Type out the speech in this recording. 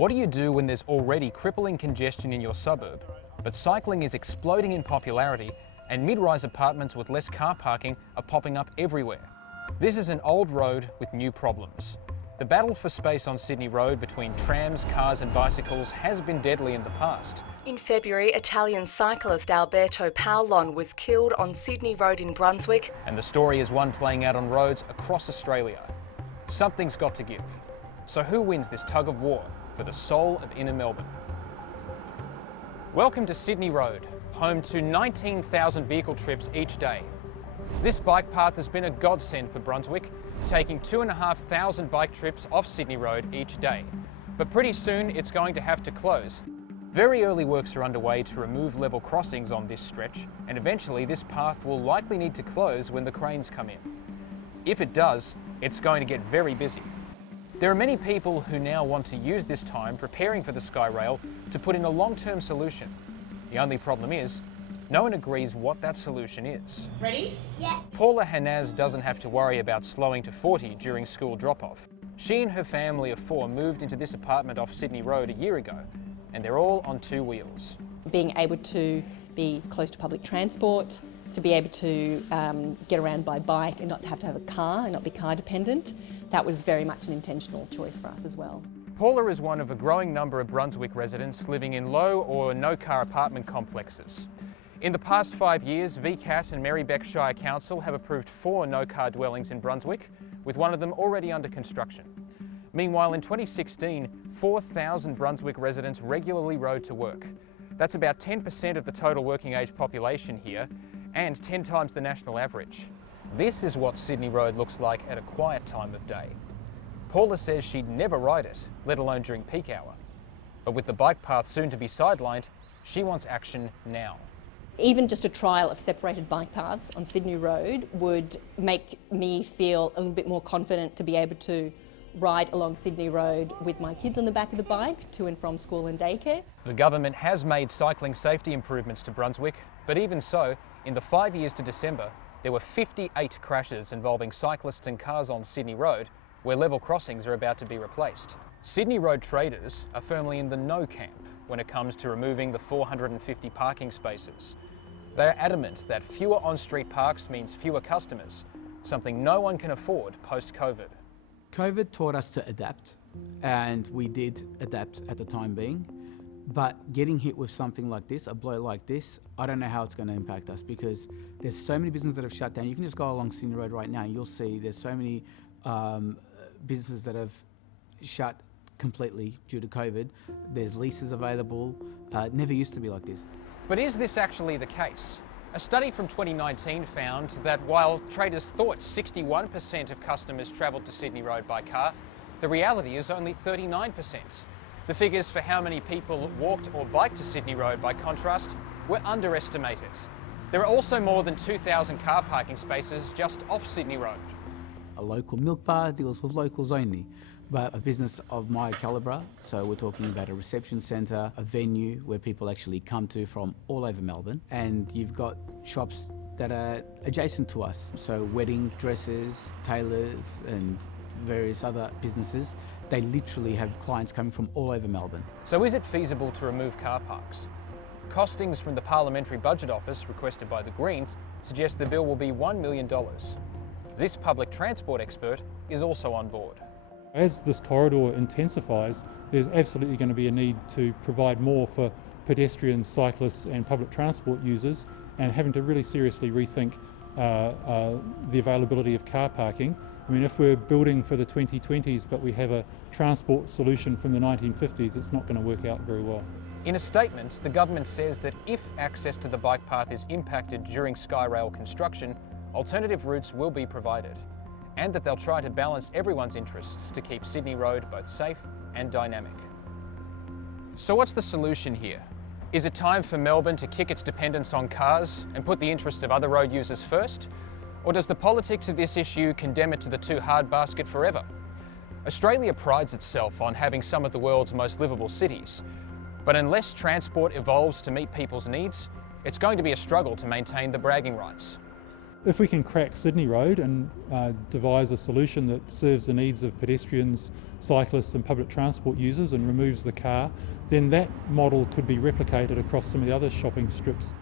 What do you do when there's already crippling congestion in your suburb, but cycling is exploding in popularity and mid-rise apartments with less car parking are popping up everywhere? This is an old road with new problems. The battle for space on Sydney Road between trams, cars and bicycles has been deadly in the past. In February, Italian cyclist Alberto Paolon was killed on Sydney Road in Brunswick. And the story is one playing out on roads across Australia. Something's got to give. So who wins this tug of war for the soul of inner Melbourne? Welcome to Sydney Road, home to 19,000 vehicle trips each day. This bike path has been a godsend for Brunswick, taking 2,500 bike trips off Sydney Road each day. But pretty soon it's going to have to close. Very early works are underway to remove level crossings on this stretch, and eventually this path will likely need to close when the cranes come in. If it does, it's going to get very busy. There are many people who now want to use this time preparing for the Skyrail to put in a long-term solution. The only problem is, no one agrees what that solution is. Ready? Yes. Paula Hanaz doesn't have to worry about slowing to 40 during school drop-off. She and her family of 4 moved into this apartment off Sydney Road a year ago, and they're all on 2 wheels. Being able to be close to public transport, to be able to get around by bike and not have to have a car and not be car dependent, that was very much an intentional choice for us as well. Paula is one of a growing number of Brunswick residents living in low or no-car apartment complexes. In the past 5 years, VCAT and Marybeck Shire Council have approved 4 no-car dwellings in Brunswick, with one of them already under construction. Meanwhile, in 2016, 4,000 Brunswick residents regularly rode to work. That's about 10% of the total working age population here, and 10 times the national average. This is what Sydney Road looks like at a quiet time of day. Paula says she'd never ride it, let alone during peak hour. But with the bike path soon to be sidelined, she wants action now. Even just a trial of separated bike paths on Sydney Road would make me feel a little bit more confident to be able to ride along Sydney Road with my kids on the back of the bike to and from school and daycare. The government has made cycling safety improvements to Brunswick, but even so, in the 5 years to December, there were 58 crashes involving cyclists and cars on Sydney Road, where level crossings are about to be replaced. Sydney Road traders are firmly in the no camp when it comes to removing the 450 parking spaces. They are adamant that fewer on-street parks means fewer customers, something no one can afford post-COVID. COVID taught us to adapt, and we did adapt at the time being. But getting hit with something like this, a blow like this, I don't know how it's going to impact us, because there's so many businesses that have shut down. You can just go along Sydney Road right now and you'll see there's so many businesses that have shut completely due to COVID. There's leases available. It never used to be like this. But is this actually the case? A study from 2019 found that while traders thought 61% of customers travelled to Sydney Road by car, the reality is only 39%. The figures for how many people walked or biked to Sydney Road, by contrast, were underestimated. There are also more than 2,000 car parking spaces just off Sydney Road. A local milk bar deals with locals only, but a business of my calibre, so we're talking about a reception centre, a venue where people actually come to from all over Melbourne, and you've got shops that are adjacent to us, so wedding dresses, tailors and various other businesses. They literally have clients coming from all over Melbourne. So is it feasible to remove car parks? Costings from the Parliamentary Budget Office, requested by the Greens, suggest the bill will be $1 million. This public transport expert is also on board. As this corridor intensifies, there's absolutely going to be a need to provide more for pedestrians, cyclists and public transport users, and having to really seriously rethink the availability of car parking. I mean, if we're building for the 2020s but we have a transport solution from the 1950s, it's not going to work out very well. In a statement, the government says that if access to the bike path is impacted during Skyrail construction, alternative routes will be provided, and that they'll try to balance everyone's interests to keep Sydney Road both safe and dynamic. So what's the solution here? Is it time for Melbourne to kick its dependence on cars and put the interests of other road users first? Or does the politics of this issue condemn it to the too hard basket forever? Australia prides itself on having some of the world's most livable cities, but unless transport evolves to meet people's needs, it's going to be a struggle to maintain the bragging rights. If we can crack Sydney Road and devise a solution that serves the needs of pedestrians, cyclists and public transport users and removes the car, then that model could be replicated across some of the other shopping strips